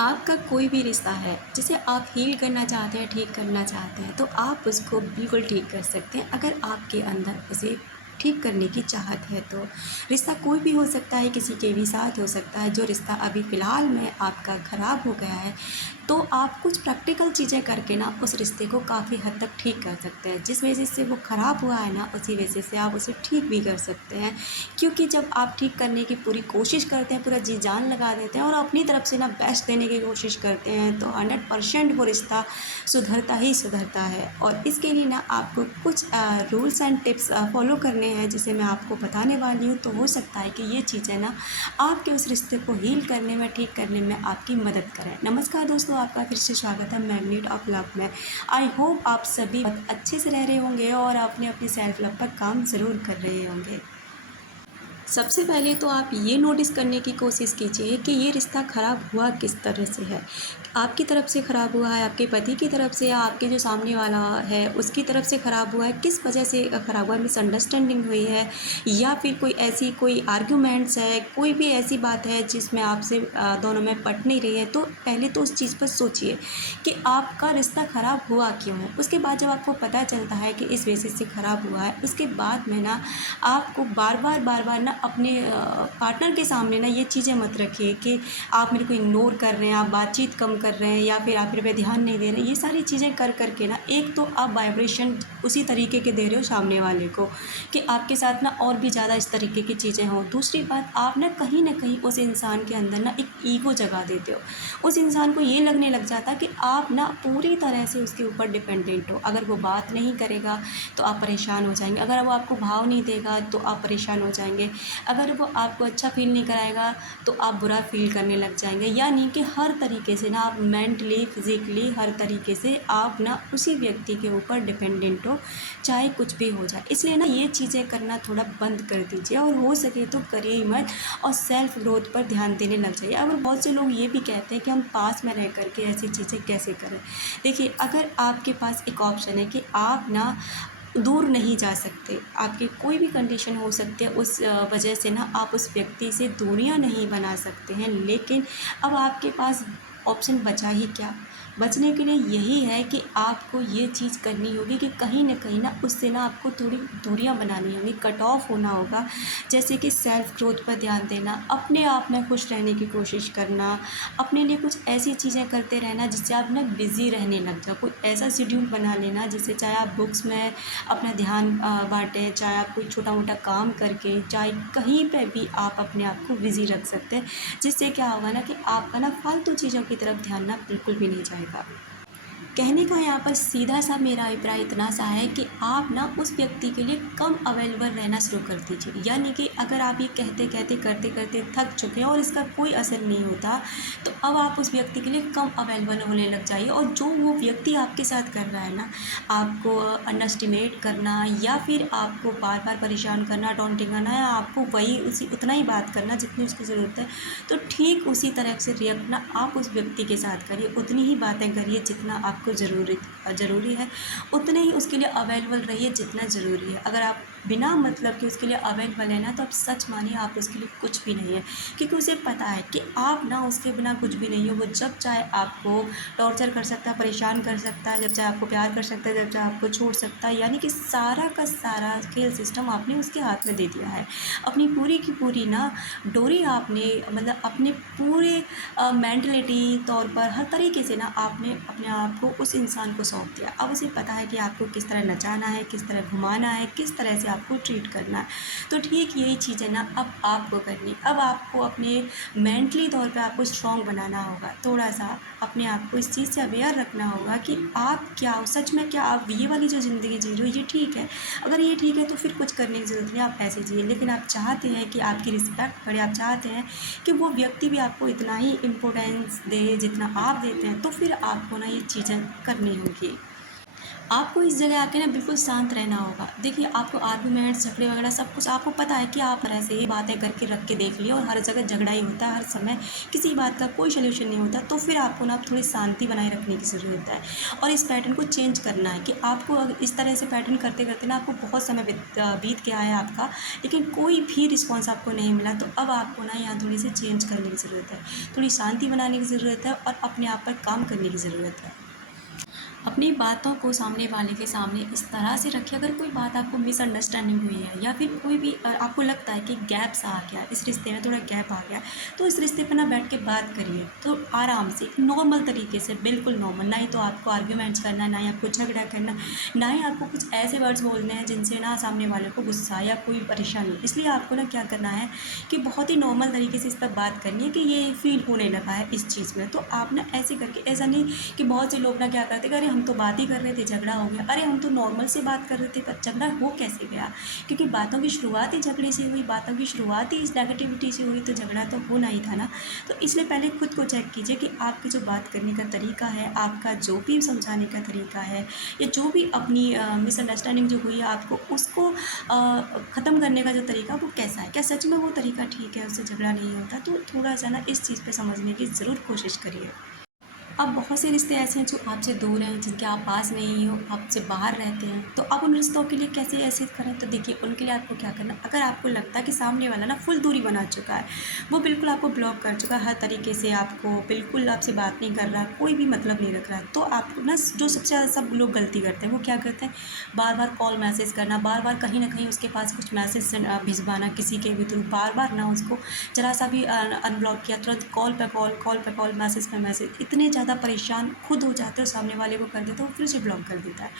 आपका कोई भी रिश्ता है जिसे आप हील करना चाहते हैं, ठीक करना चाहते हैं, तो आप उसको बिल्कुल ठीक कर सकते हैं अगर आपके अंदर उसे ठीक करने की चाहत है तो। रिश्ता कोई भी हो सकता है, किसी के भी साथ हो सकता है। जो रिश्ता अभी फ़िलहाल में आपका ख़राब हो गया है, तो आप कुछ प्रैक्टिकल चीज़ें करके ना उस रिश्ते को काफ़ी हद तक ठीक कर सकते हैं। जिस वजह से वो ख़राब हुआ है ना, उसी वजह से आप उसे ठीक भी कर सकते हैं। क्योंकि जब आप ठीक करने की पूरी कोशिश करते हैं, पूरा जी जान लगा देते हैं और अपनी तरफ से ना बेस्ट देने की कोशिश करते हैं, तो 100% वो रिश्ता सुधरता ही सुधरता है। और इसके लिए ना आपको कुछ रूल्स एंड टिप्स फॉलो करने हैं, जिसे मैं आपको बताने वाली हूँ। तो हो सकता है कि ये चीज़ें ना आपके उस रिश्ते को हील करने में, ठीक करने में आपकी मदद करें। नमस्कार दोस्तों, आपका फिर से स्वागत है मैग्नेट ऑफ लव में। आई होप आप सभी बहुत अच्छे से रह रहे होंगे और अपने अपने सेल्फ लव पर काम ज़रूर कर रहे होंगे। सबसे पहले तो आप ये नोटिस करने की कोशिश कीजिए कि ये रिश्ता ख़राब हुआ किस तरह से है। आपकी तरफ से ख़राब हुआ है, आपके पति की तरफ से, या आपके जो सामने वाला है उसकी तरफ से ख़राब हुआ है, किस वजह से ख़राब हुआ है, मिसअंडरस्टैंडिंग हुई है, या फिर कोई आर्ग्यूमेंट्स है, कोई भी ऐसी बात है जिसमें आपसे दोनों में पट नहीं रही है। तो पहले तो उस चीज़ पर सोचिए कि आपका रिश्ता ख़राब हुआ क्यों है। उसके बाद जब आपको पता चलता है कि इस वजह से ख़राब हुआ है, उसके बाद में ना आपको बार बार ना अपने पार्टनर के सामने ना ये चीज़ें मत रखिए कि आप मेरे को इग्नोर कर रहे हैं, आप बातचीत कम कर रहे हैं, या फिर आप मेरे पे ध्यान नहीं दे रहे हैं। ये सारी चीज़ें कर के ना, एक तो आप वाइब्रेशन उसी तरीके के दे रहे हो सामने वाले को कि आपके साथ ना और भी ज़्यादा इस तरीके की चीज़ें हों। दूसरी बात, आप ना कहीं उस इंसान के अंदर ना एक ईगो जगा देते हो। उस इंसान को ये लगने लग जाता है कि आप ना पूरी तरह से उसके ऊपर डिपेंडेंट हो। अगर वो बात नहीं करेगा तो आप परेशान हो जाएंगे, अगर वो आपको भाव नहीं देगा तो आप परेशान हो जाएंगे, अगर वो आपको अच्छा फ़ील नहीं कराएगा तो आप बुरा फ़ील करने लग जाएंगे। यानी कि हर तरीके से ना आप मेंटली, फिज़िकली, हर तरीके से आप ना उसी व्यक्ति के ऊपर डिपेंडेंट हो, चाहे कुछ भी हो जाए। इसलिए ना ये चीज़ें करना थोड़ा बंद कर दीजिए, और हो सके तो करिए ही मत, और सेल्फ ग्रोथ पर ध्यान देने लग जाइए। और बहुत से लोग ये भी कहते हैं कि हम पास में रह कर के ऐसी चीज़ें कैसे करें। देखिए, अगर आपके पास एक ऑप्शन है कि आप ना दूर नहीं जा सकते, आपकी कोई भी कंडीशन हो सकती है, उस वजह से ना आप उस व्यक्ति से दूरियां नहीं बना सकते हैं, लेकिन अब आपके पास ऑप्शन बचा ही क्या। बचने के लिए यही है कि आपको ये चीज़ करनी होगी कि कहीं ना उससे ना आपको थोड़ी दूरियां बनानी होंगी, कट ऑफ होना होगा। जैसे कि सेल्फ ग्रोथ पर ध्यान देना, अपने आप में खुश रहने की कोशिश करना, अपने लिए कुछ ऐसी चीज़ें करते रहना जिससे आप ना बिज़ी रहने लग जाओ। कोई ऐसा शेड्यूल बना लेना जिससे, चाहे आप बुक्स में अपना ध्यान बाँटें, चाहे आप कोई छोटा-मोटा काम करके, चाहे कहीं पे भी आप अपने आप को बिज़ी रख सकते हैं। जिससे क्या होगा ना कि आपका ना फालतू चीज़ों की तरफ ध्यान ना बिल्कुल भी नहीं जाएगा। कहने का यहाँ पर सीधा सा मेरा अभिप्राय इतना सा है कि आप ना उस व्यक्ति के लिए कम अवेलेबल रहना शुरू कर दीजिए। यानी कि अगर आप ये कहते कहते, करते करते थक चुके हैं और इसका कोई असर नहीं होता, तो अब आप उस व्यक्ति के लिए कम अवेलेबल होने लग जाइए। और जो वो व्यक्ति आपके साथ कर रहा है ना, आपको अंडरस्टिमेट करना, या फिर आपको बार बार परेशान करना, टॉन्टिंग करना, या आपको वही उसी उतना ही बात करना जितनी उसकी ज़रूरत है, तो ठीक उसी तरह से रिएक्ट ना आप उस व्यक्ति के साथ करिए। उतनी ही बातें करिए जितना आपको ज़रूरी है, उतने ही उसके लिए अवेलेबल रहिए जितना ज़रूरी है। अगर आप बिना मतलब कि उसके लिए अवेलेबल है ना, तो आप सच मानिए आप उसके लिए कुछ भी नहीं है। क्योंकि उसे पता है कि आप ना उसके बिना कुछ भी नहीं हो। वो जब चाहे आपको टॉर्चर कर सकता है, परेशान कर सकता है, जब चाहे आपको प्यार कर सकता है, जब चाहे आपको छोड़ सकता है। यानी कि सारा का सारा खेल सिस्टम आपने उसके हाथ में दे दिया है। अपनी पूरी की पूरी ना डोरी आपने, मतलब अपने पूरे मेंटलिटी तौर पर हर तरीके से ना आपने अपने आप को उस इंसान को सौंप दिया। अब उसे पता है कि आपको किस तरह नचाना है, किस तरह घुमाना है, किस तरह से आपको ट्रीट करना है। तो ठीक यही चीज़ है ना अब आपको करनी। अब आपको अपने मेंटली तौर पे आपको स्ट्रॉन्ग बनाना होगा। थोड़ा सा अपने आप को इस चीज़ से अवेयर रखना होगा कि आप क्या हो सच में, क्या आप ये वाली जो ज़िंदगी जी रहे हो ये ठीक है। अगर ये ठीक है तो फिर कुछ करने की ज़रूरत नहीं, आप ऐसे जिए। लेकिन आप चाहते हैं कि आपकी रिस्पेक्ट बढ़े, आप चाहते हैं कि वो व्यक्ति भी आपको इतना ही इम्पोर्टेंस दे जितना आप देते हैं, तो फिर आपको ना ये चीज़ें करनी होगी। आपको इस जगह आके ना बिल्कुल शांत रहना होगा। देखिए, आपको आर्गुमेंट्स, झगड़े वगैरह सब कुछ आपको पता है कि आप ऐसे ही बातें करके रख के देख लिया और हर जगह झगड़ा ही होता है, हर समय किसी बात का कोई सॉल्यूशन नहीं होता। तो फिर आपको ना थोड़ी शांति बनाए रखने की ज़रूरत है और इस पैटर्न को चेंज करना है कि आपको अगर इस तरह से पैटर्न करते-करते ना आपको बहुत समय बीत गया है आपका, लेकिन कोई भी रिस्पॉन्स आपको नहीं मिला। तो अब आपको ना यहाँ थोड़ी सी चेंज करने की ज़रूरत है, थोड़ी शांति बनाने की ज़रूरत है और अपने आप पर काम करने की ज़रूरत है। अपनी बातों को सामने वाले के सामने इस तरह से रखिए, अगर कोई बात आपको मिसअंडरस्टैंडिंग हुई है या फिर कोई भी आपको लगता है कि गैप्स आ गया, इस रिश्ते में थोड़ा गैप आ गया, तो इस रिश्ते पे ना बैठ के बात करिए। तो आराम से नॉर्मल तरीके से, बिल्कुल नॉर्मल, ना ही तो आपको आर्ग्यूमेंट्स करना है, ना ही आपको झगड़ा करना, ना ही आपको कुछ ऐसे वर्ड्स बोलने हैं जिनसे ना सामने वाले को गुस्सा या कोई परेशानी हो। इसलिए आपको ना क्या करना है कि बहुत ही नॉर्मल तरीके से इस पर बात करनी है कि ये फील होने लगा है इस चीज़ में। तो आप ना ऐसे करके, ऐसा नहीं कि बहुत से लोग ना क्या करते हैं, अरे हम तो बात ही कर रहे थे झगड़ा हो गया, अरे हम तो नॉर्मल से बात कर रहे थे पर झगड़ा हो कैसे गया। क्योंकि बातों की शुरुआत ही झगड़े से हुई, बातों की शुरुआत ही इस नेगेटिविटी से हुई, तो झगड़ा तो होना ही था ना। तो इसलिए पहले खुद को चेक कीजिए कि आपकी जो बात करने का तरीका है, आपका जो भी समझाने का तरीका है, या जो भी अपनी मिसअंडरस्टैंडिंग जो हुई है आपको उसको ख़त्म करने का जो तरीका वो कैसा है, क्या सच में वो तरीका ठीक है, उससे झगड़ा नहीं होता। तो थोड़ा सा ना इस चीज़ पे समझने की ज़रूर कोशिश करिए। अब बहुत से रिश्ते ऐसे हैं जो आपसे दूर हैं, जिनके आप पास नहीं हो, आपसे बाहर रहते हैं। तो अब उन रिश्तों के लिए कैसे ऐसे करें? तो देखिए, उनके लिए आपको क्या करना है, अगर आपको लगता है कि सामने वाला ना फुल दूरी बना चुका है, वो बिल्कुल आपको ब्लॉक कर चुका है, हर तरीके से आपको बिल्कुल आपसे बात नहीं कर रहा, कोई भी मतलब नहीं रख रहा है, तो आपको ना जो सबसे ज़्यादा सब लोग गलती करते हैं, वो क्या करते हैं, बार-बार कॉल मैसेज करना, बार-बार कहीं न कहीं उसके पास कुछ मैसेज भिजवाना किसी के भी थ्रू, बार-बार ना उसको ज़रा सा भी अनब्लॉक किया, तुरंत कॉल पे कॉल, मैसेज पे मैसेज, इतने ज़्यादा परेशान खुद हो जाते हो, सामने वाले को कर देते हो, फिर से ब्लॉक कर देता है।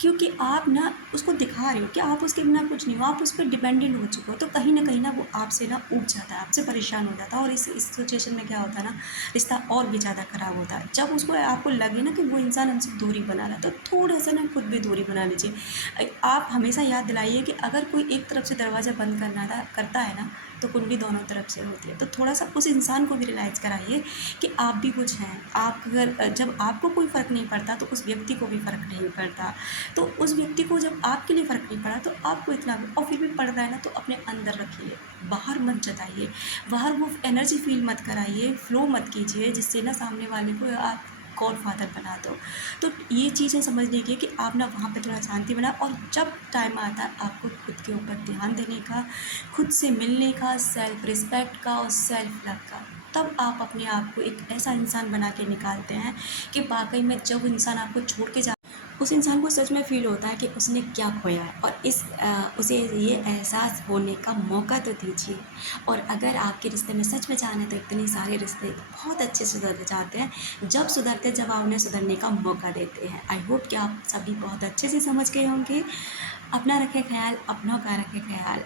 क्योंकि आप ना उसको दिखा रहे हो कि आप उसके बिना कुछ नहीं हो, आप उस पर डिपेंडेंट हो चुके हो, तो कहीं न कहीं ना वो आपसे ना ऊब जाता है, आपसे परेशान हो जाता है और इस सिचुएशन में क्या होता है ना, रिश्ता और भी ज़्यादा ख़राब होता है। जब उसको आपको लगे ना कि वो इंसान हमसे दूरी बना रहा है, तो थोड़ा-सा ना खुद भी दूरी बना लीजिए। आप हमेशा याद दिलाइए कि अगर कोई एक तरफ से दरवाज़ा बंद करता है ना, तो कुंडी दोनों तरफ से होती है। तो थोड़ा-सा उस इंसान को भी रियलाइज़ कराइए कि आप भी कुछ हैं। आप अगर जब आपको कोई फ़र्क नहीं पड़ता, तो उस व्यक्ति को भी फ़र्क नहीं पड़ता। तो उस व्यक्ति को जब आपके लिए फ़र्क नहीं पड़ा, तो आपको इतना भी, और फिर भी पड़ रहा है ना, तो अपने अंदर रखिए, बाहर मत जताइए। बाहर वो एनर्जी फ़ील मत कराइए, फ़्लो मत कीजिए जिससे ना सामने वाले को आप गॉडफ़ादर बना दो। तो ये चीज़ें समझ लीजिए कि आप ना वहाँ पे थोड़ा शांति बनाएँ, और जब टाइम आता है आपको खुद के ऊपर ध्यान देने का, खुद से मिलने का, सेल्फ़ रिस्पेक्ट का और सेल्फ़ लव का, तब आप अपने आप को एक ऐसा इंसान बना के निकालते हैं कि वाक़ई में जब इंसान आपको छोड़ के जा, उस इंसान को सच में फ़ील होता है कि उसने क्या खोया है, और उसे ये एहसास होने का मौका तो दीजिए। और अगर आपके रिश्ते में सच में जाना है, तो इतने सारे रिश्ते बहुत अच्छे सुधर जाते हैं जब आप उन्हें सुधरने का मौका देते हैं। आई होप कि आप सभी बहुत अच्छे से समझ गए होंगे। अपना रखें ख़्याल, अपनों का रखें ख़्याल।